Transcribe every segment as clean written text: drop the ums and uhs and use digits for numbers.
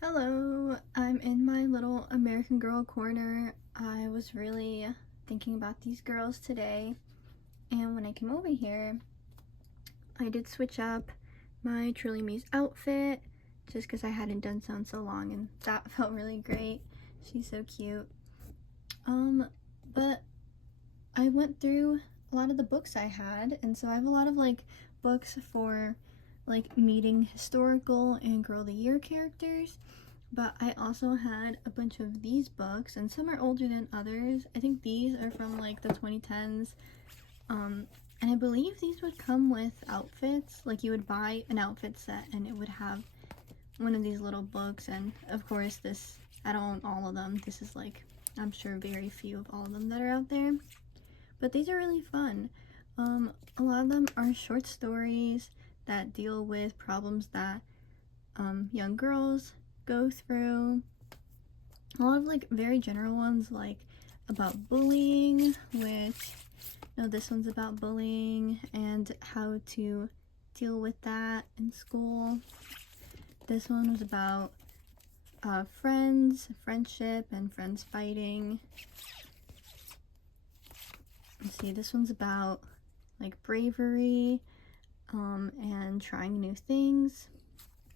Hello, I'm in my little American Girl corner. I was really thinking about these girls today, and when I came over here, I did switch up my Truly Me's outfit just because I hadn't done so in so long, and that felt really great. She's so cute. But I went through a lot of the books I had, and so I have a lot of books for meeting historical and Girl of the Year characters. But I also had a bunch of these books, and some are older than others. I think these are from the 2010s. And I believe these would come with outfits. Like, you would buy an outfit set and it would have one of these little books. And of course, this, I don't own all of them. This is I'm sure very few of all of them that are out there. But these are really fun. A lot of them are short stories that deal with problems that young girls go through. A lot of very general ones, like about bullying, which this one's about bullying and how to deal with that in school. This one was about friendship and friends fighting. Let's see, this one's about bravery and trying new things.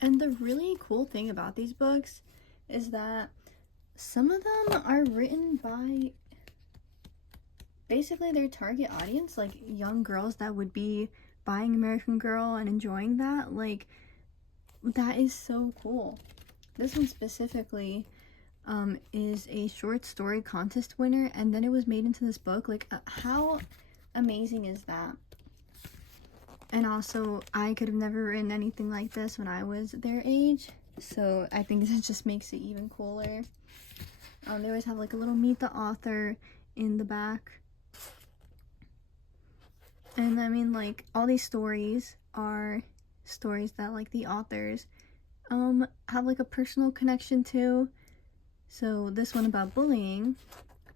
And the really cool thing about these books is that some of them are written by basically their target audience, like young girls that would be buying American Girl and enjoying that. That is so cool. This one specifically is a short story contest winner, and then it was made into this book. How amazing is that? And also, I could have never written anything like this when I was their age, so I think this just makes it even cooler. They always have a little meet the author in the back. And I mean, all these stories are stories that the authors have a personal connection to. So this one about bullying,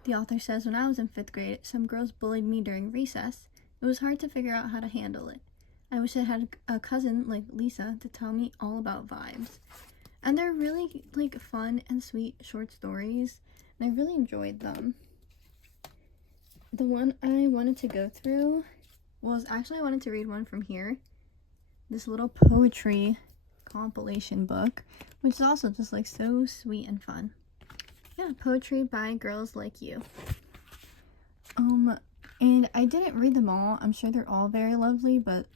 the author says, when I was in 5th grade, some girls bullied me during recess. It was hard to figure out how to handle it. I wish I had a cousin like Lisa to tell me all about vibes. And they're really fun and sweet short stories, and I really enjoyed them. The one I wanted to go through was actually I wanted to read one from here. This little poetry compilation book, which is also just so sweet and fun. Yeah, poetry by girls like you. And I didn't read them all. I'm sure they're all very lovely, but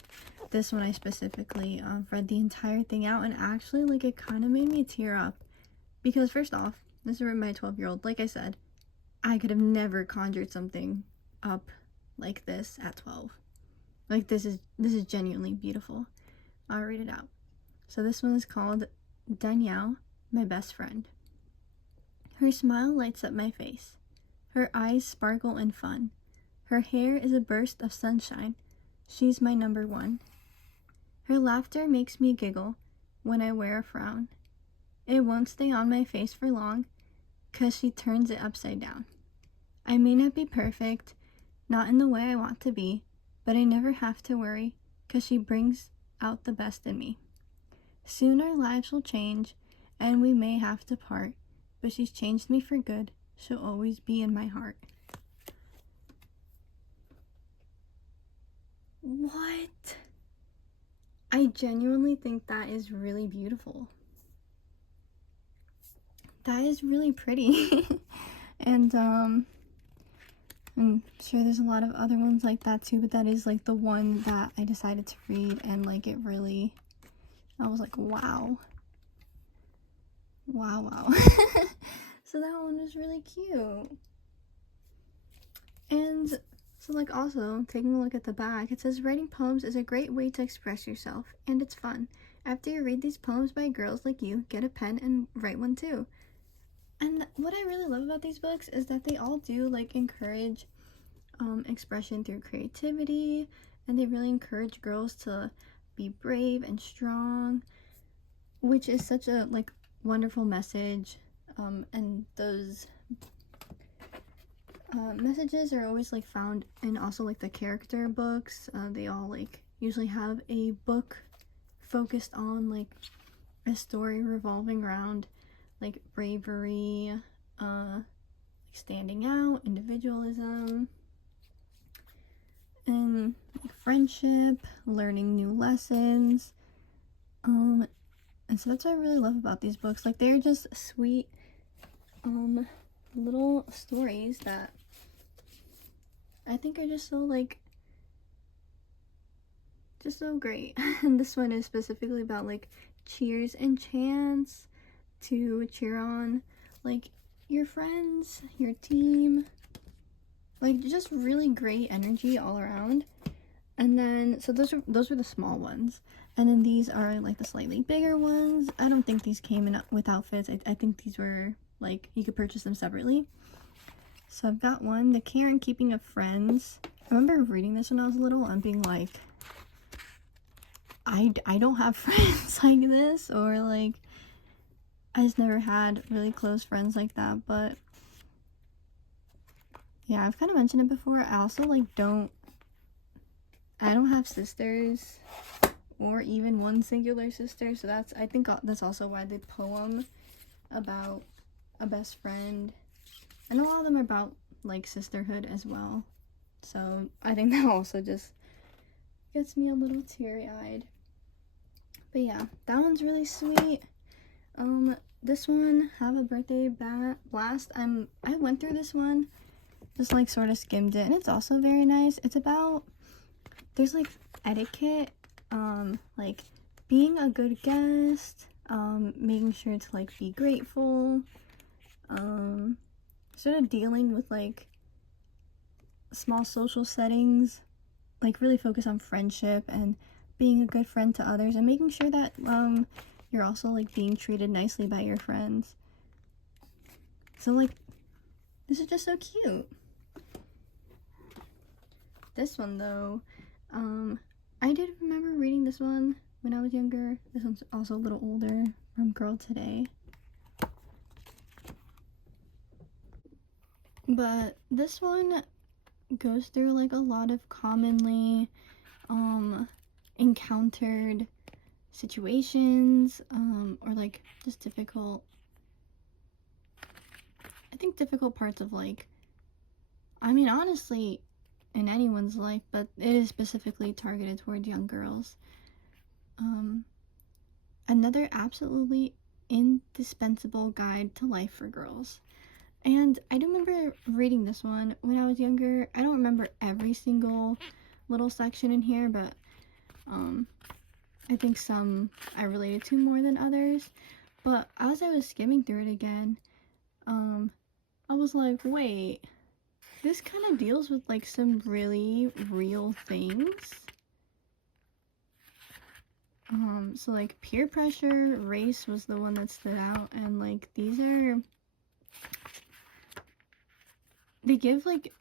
this one I specifically read the entire thing out, and actually it kind of made me tear up, because first off, this is written by a 12-year-old. Like I said, I could have never conjured something up like this at 12. This is genuinely beautiful. I'll read it out. So this one is called Danielle, my best friend. Her smile lights up my face. Her eyes sparkle in fun. Her hair is a burst of sunshine. She's my number one. Her laughter makes me giggle when I wear a frown. It won't stay on my face for long, 'cause she turns it upside down. I may not be perfect, not in the way I want to be, but I never have to worry, 'cause she brings out the best in me. Soon our lives will change, and we may have to part, but she's changed me for good. She'll always be in my heart. What? I genuinely think that is really beautiful. That is really pretty. And I'm sure there's a lot of other ones like that too, but that is the one that I decided to read, and it really, I was like, wow. So that one was really cute. And so also, taking a look at the back, it says writing poems is a great way to express yourself, and it's fun. After you read these poems by girls like you, get a pen and write one too. And what I really love about these books is that they all do encourage expression through creativity, and they really encourage girls to be brave and strong, which is such a wonderful message. And those messages are always found in also the character books. They all usually have a book focused on a story revolving around like bravery, standing out, individualism, and like friendship, learning new lessons. And so that's what I really love about these books. Like, they're just sweet little stories that I think are just so like just so great. And this one is specifically about like cheers and chants to cheer on like your friends, your team, like just really great energy all around. And then so those were the small ones, and then these are like the slightly bigger ones. I don't think these came in with outfits. I think these were like you could purchase them separately. So I've got one, The Care and Keeping of Friends. I remember reading this when I was little and being like, I don't have friends like this, or like I just never had really close friends like that. But yeah, I've kind of mentioned it before. I also like I don't have sisters or even one singular sister, so I think that's also why the poem about a best friend, and a lot of them are about like sisterhood as well. So I think that also just gets me a little teary-eyed. But yeah, that one's really sweet. This one, Have a Birthday Blast. I went through this one, just like sort of skimmed it, and it's also very nice. It's about, there's like etiquette, like being a good guest, making sure to like be grateful, sort of dealing with like small social settings, like really focus on friendship and being a good friend to others, and making sure that you're also like being treated nicely by your friends. So like this is just so cute. This one though, I did remember reading this one when I was younger. This one's also a little older, from Girl Today. But this one goes through like a lot of commonly encountered situations, or like just difficult parts of like, I mean honestly in anyone's life, but it is specifically targeted toward young girls. Another absolutely indispensable guide to life for girls. And I do remember reading this one when I was younger. I don't remember every single little section in here, but I think some I related to more than others. But as I was skimming through it again, I was like, wait, this kind of deals with like some really real things. So like peer pressure, race was the one that stood out, and like they give like,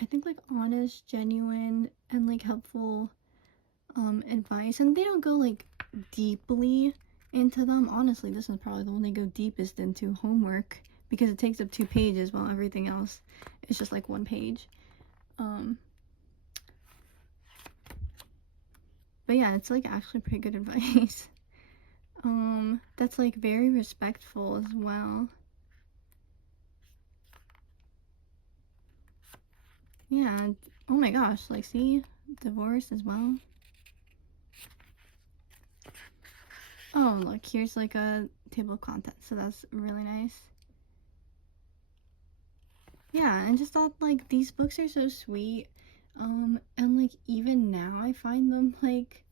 I think like honest, genuine, and like helpful advice, and they don't go like deeply into them. Honestly, this is probably the one they go deepest into, Homework, because it takes up 2 pages while everything else is just like 1 page. But yeah, it's like actually pretty good advice. That's like very respectful as well. Yeah, oh my gosh, like see, divorce as well. Oh look, here's like a table of contents, so that's really nice. Yeah, and just thought like these books are so sweet, and like even now I find them like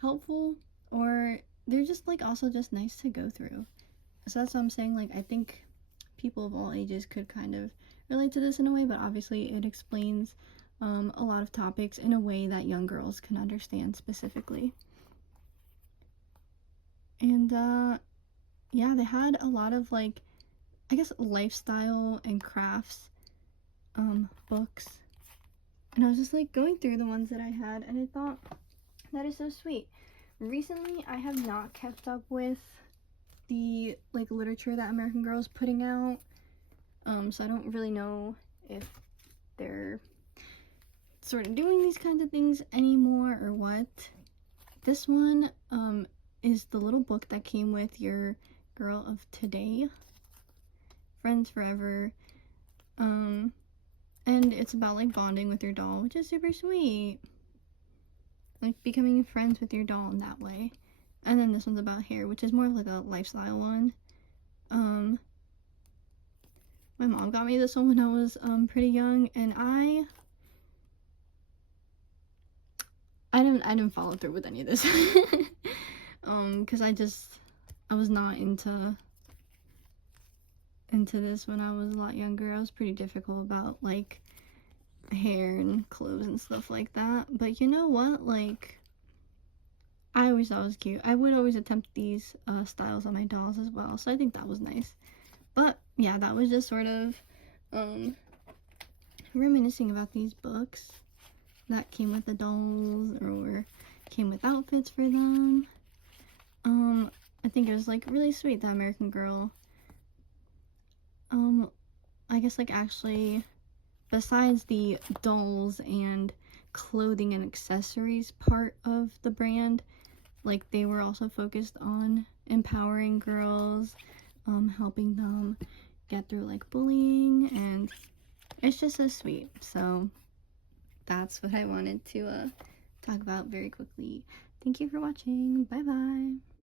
helpful, or they're just like also just nice to go through. So that's what I'm saying, like I think people of all ages could kind of relate to this in a way, but obviously it explains a lot of topics in a way that young girls can understand specifically. And yeah, they had a lot of like, I guess, lifestyle and crafts books, and I was just like going through the ones that I had, and I thought that is so sweet. Recently I have not kept up with the like literature that American Girl is putting out, so I don't really know if they're sort of doing these kinds of things anymore or what. This one is the little book that came with your girl of today. Friends forever. And it's about like bonding with your doll, which is super sweet. Like becoming friends with your doll in that way. And then this one's about hair, which is more of like a lifestyle one. My mom got me this one when I was pretty young, and I didn't follow through with any of this. Because I was not into this when I was a lot younger. I was pretty difficult about like hair and clothes and stuff like that. But you know what? Like, I always thought it was cute. I would always attempt these styles on my dolls as well, so I think that was nice. But yeah, that was just sort of reminiscing about these books that came with the dolls or came with outfits for them. I think it was like really sweet that American Girl I guess like actually besides the dolls and clothing and accessories part of the brand, like they were also focused on empowering girls, helping them get through like bullying, and it's just so sweet. So that's what I wanted to talk about very quickly. Thank you for watching. Bye bye.